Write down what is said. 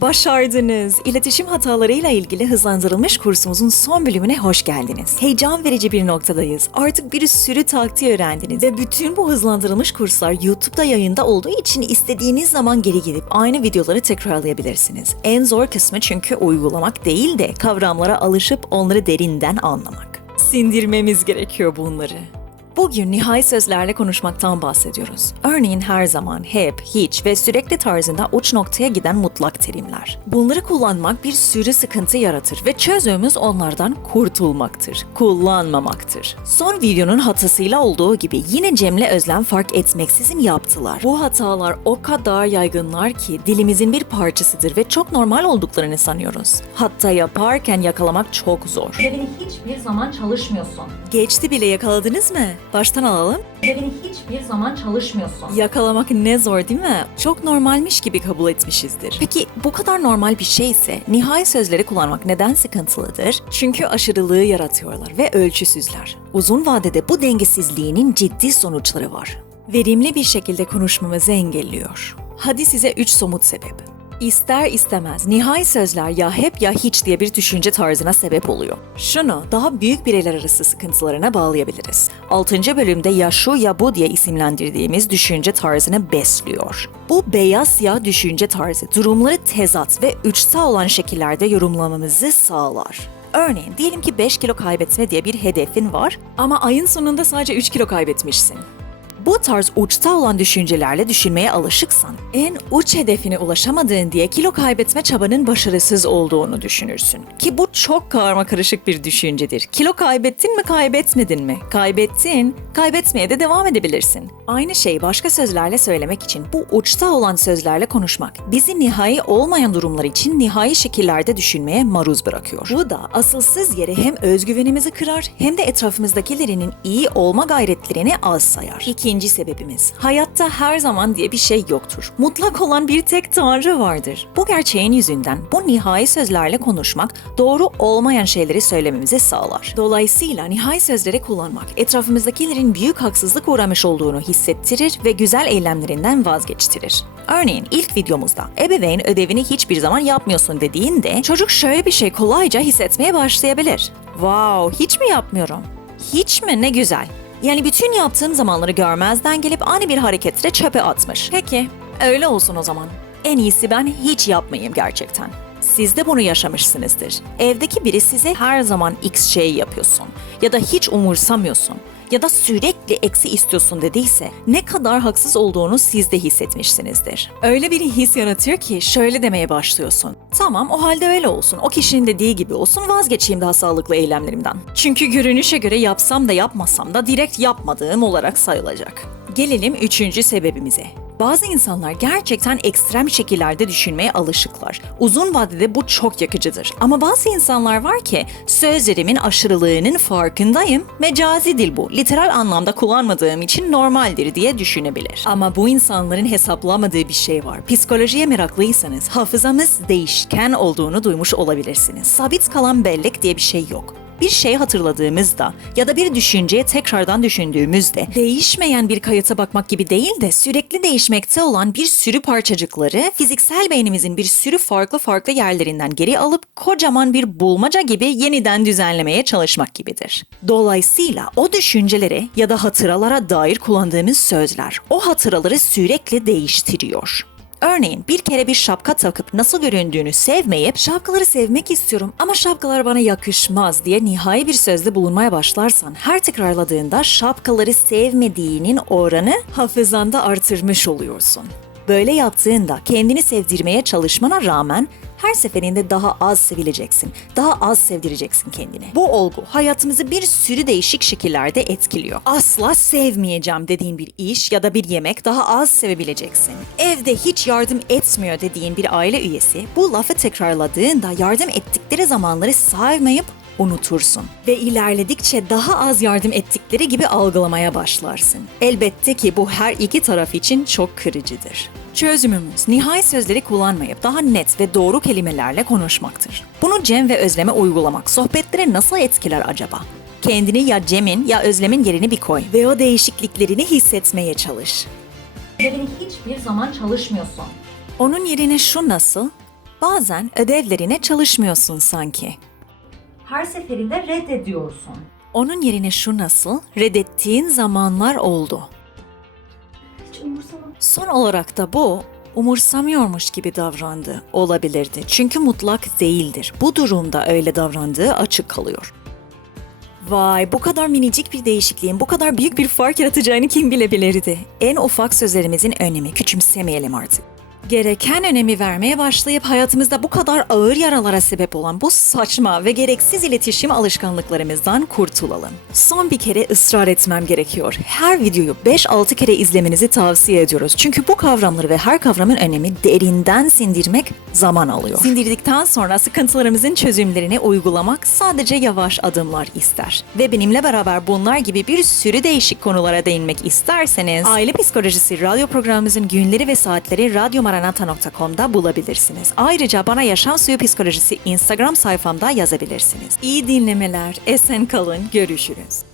Başardınız. İletişim hatalarıyla ilgili hızlandırılmış kursumuzun son bölümüne hoş geldiniz. Heyecan verici bir noktadayız. Artık bir sürü taktiği öğrendiniz ve bütün bu hızlandırılmış kurslar YouTube'da yayında olduğu için istediğiniz zaman geri gidip aynı videoları tekrarlayabilirsiniz. En zor kısmı çünkü uygulamak değil de kavramlara alışıp onları derinden anlamak. Sindirmemiz gerekiyor bunları. Bugün nihai sözlerle konuşmaktan bahsediyoruz. Örneğin her zaman, hep, hiç ve sürekli tarzında uç noktaya giden mutlak terimler. Bunları kullanmak bir sürü sıkıntı yaratır ve çözümümüz onlardan kurtulmaktır, kullanmamaktır. Son videonun hatasıyla olduğu gibi yine Cem'le Özlem fark etmeksizin yaptılar. Bu hatalar o kadar yaygınlar ki dilimizin bir parçasıdır ve çok normal olduklarını sanıyoruz. Hatta yaparken yakalamak çok zor. Ödevini hiçbir zaman çalışmıyorsun. Geçti bile, yakaladınız mı? Baştan alalım. Ödevini hiçbir zaman çalışmıyorsun. Yakalamak ne zor değil mi? Çok normalmiş gibi kabul etmişizdir. Peki bu kadar normal bir şeyse nihai sözleri kullanmak neden sıkıntılıdır? Çünkü aşırılığı yaratıyorlar ve ölçüsüzler. Uzun vadede bu dengesizliğinin ciddi sonuçları var. Verimli bir şekilde konuşmamızı engelliyor. Hadi size 3 somut sebep. İster istemez nihai sözler ya hep ya hiç diye bir düşünce tarzına sebep oluyor. Şunu daha büyük bireyler arası sıkıntılarına bağlayabiliriz. 6. bölümde ya şu ya bu diye isimlendirdiğimiz düşünce tarzını besliyor. Bu beyaz siyah düşünce tarzı durumları tezat ve uçsal olan şekillerde yorumlamamızı sağlar. Örneğin diyelim ki 5 kilo kaybetme diye bir hedefin var ama ayın sonunda sadece 3 kilo kaybetmişsin. Bu tarz uçta olan düşüncelerle düşünmeye alışıksan, en uç hedefine ulaşamadığın diye kilo kaybetme çabanın başarısız olduğunu düşünürsün. Ki bu çok karmakarışık bir düşüncedir. Kilo kaybettin mi, kaybetmedin mi? Kaybettin, kaybetmeye de devam edebilirsin. Aynı şeyi başka sözlerle söylemek için bu uçta olan sözlerle konuşmak, bizi nihai olmayan durumlar için nihai şekillerde düşünmeye maruz bırakıyor. Bu da asılsız yere hem özgüvenimizi kırar hem de etrafımızdakilerinin iyi olma gayretlerini az sayar. İkinci sebebimiz, hayatta her zaman diye bir şey yoktur. Mutlak olan bir tek Tanrı vardır. Bu gerçeğin yüzünden bu nihai sözlerle konuşmak doğru olmayan şeyleri söylememizi sağlar. Dolayısıyla nihai sözleri kullanmak etrafımızdakilerin büyük haksızlık uğramış olduğunu hissettirir ve güzel eylemlerinden vazgeçtirir. Örneğin ilk videomuzda ebeveyn ödevini hiçbir zaman yapmıyorsun dediğinde çocuk şöyle bir şey kolayca hissetmeye başlayabilir. Wow, hiç mi yapmıyorum? Hiç mi? Ne güzel. Yani bütün yaptığım zamanları görmezden gelip ani bir hareketle çöpe atmış. Peki, öyle olsun o zaman. En iyisi ben hiç yapmayayım gerçekten. Siz de bunu yaşamışsınızdır. Evdeki biri size her zaman X şeyi yapıyorsun ya da hiç umursamıyorsun ya da sürekli eksi istiyorsun dediyse ne kadar haksız olduğunu siz de hissetmişsinizdir. Öyle bir his yaratıyor ki şöyle demeye başlıyorsun. Tamam, o halde öyle olsun. O kişinin dediği gibi olsun, vazgeçeyim daha sağlıklı eylemlerimden. Çünkü görünüşe göre yapsam da yapmasam da direkt yapmadığım olarak sayılacak. Gelelim 3. sebebimize. Bazı insanlar gerçekten ekstrem şekillerde düşünmeye alışıklar. Uzun vadede bu çok yakıcıdır. Ama bazı insanlar var ki sözlerimin aşırılığının farkındayım, mecazi dil bu, literal anlamda kullanmadığım için normaldir diye düşünebilir. Ama bu insanların hesaplamadığı bir şey var. Psikolojiye meraklıysanız hafızamız değişken olduğunu duymuş olabilirsiniz. Sabit kalan bellek diye bir şey yok. Bir şey hatırladığımızda ya da bir düşünceye tekrardan düşündüğümüzde değişmeyen bir kayıta bakmak gibi değil de sürekli değişmekte olan bir sürü parçacıkları fiziksel beynimizin bir sürü farklı yerlerinden geri alıp kocaman bir bulmaca gibi yeniden düzenlemeye çalışmak gibidir. Dolayısıyla o düşüncelere ya da hatıralara dair kullandığımız sözler o hatıraları sürekli değiştiriyor. Örneğin bir kere bir şapka takıp nasıl göründüğünü sevmeyip şapkaları sevmek istiyorum ama şapkalar bana yakışmaz diye nihai bir sözde bulunmaya başlarsan her tekrarladığında şapkaları sevmediğinin oranı hafızanda artırmış oluyorsun. Böyle yaptığında kendini sevdirmeye çalışmana rağmen her seferinde daha az sevileceksin, daha az sevdireceksin kendini. Bu olgu hayatımızı bir sürü değişik şekillerde etkiliyor. Asla sevmeyeceğim dediğin bir iş ya da bir yemek daha az sevebileceksin. Evde hiç yardım etmiyor dediğin bir aile üyesi bu lafı tekrarladığında yardım ettikleri zamanları saymayıp unutursun. Ve ilerledikçe daha az yardım ettikleri gibi algılamaya başlarsın. Elbette ki bu her iki taraf için çok kırıcıdır. Çözümümüz nihai sözleri kullanmayıp daha net ve doğru kelimelerle konuşmaktır. Bunu Cem ve Özlem'e uygulamak sohbetlere nasıl etkiler acaba? Kendini ya Cem'in ya Özlem'in yerini bir koy ve o değişikliklerini hissetmeye çalış. Ödevini hiçbir zaman çalışmıyorsun. Onun yerine şu nasıl? Bazen ödevlerine çalışmıyorsun sanki. Her seferinde reddediyorsun. Onun yerine şu nasıl? Reddettiğin zamanlar oldu. Hiç umursamam. Son olarak da bu, umursamıyormuş gibi davrandı olabilirdi. Çünkü mutlak değildir. Bu durumda öyle davrandığı açık kalıyor. Vay, bu kadar minicik bir değişikliğin bu kadar büyük bir fark yaratacağını kim bilebilirdi? En ufak sözlerimizin önemi küçümsemeyelim artık. Gereken önemi vermeye başlayıp hayatımızda bu kadar ağır yaralara sebep olan bu saçma ve gereksiz iletişim alışkanlıklarımızdan kurtulalım. Son bir kere ısrar etmem gerekiyor. Her videoyu 5-6 kere izlemenizi tavsiye ediyoruz. Çünkü bu kavramları ve her kavramın önemi derinden sindirmek zaman alıyor. Sindirdikten sonra sıkıntılarımızın çözümlerini uygulamak sadece yavaş adımlar ister. Ve benimle beraber bunlar gibi bir sürü değişik konulara değinmek isterseniz Aile Psikolojisi radyo programımızın günleri ve saatleri radyomaranata.com'da bulabilirsiniz. Ayrıca bana Yaşam Suyu Psikolojisi Instagram sayfamda yazabilirsiniz. İyi dinlemeler, esen kalın, görüşürüz.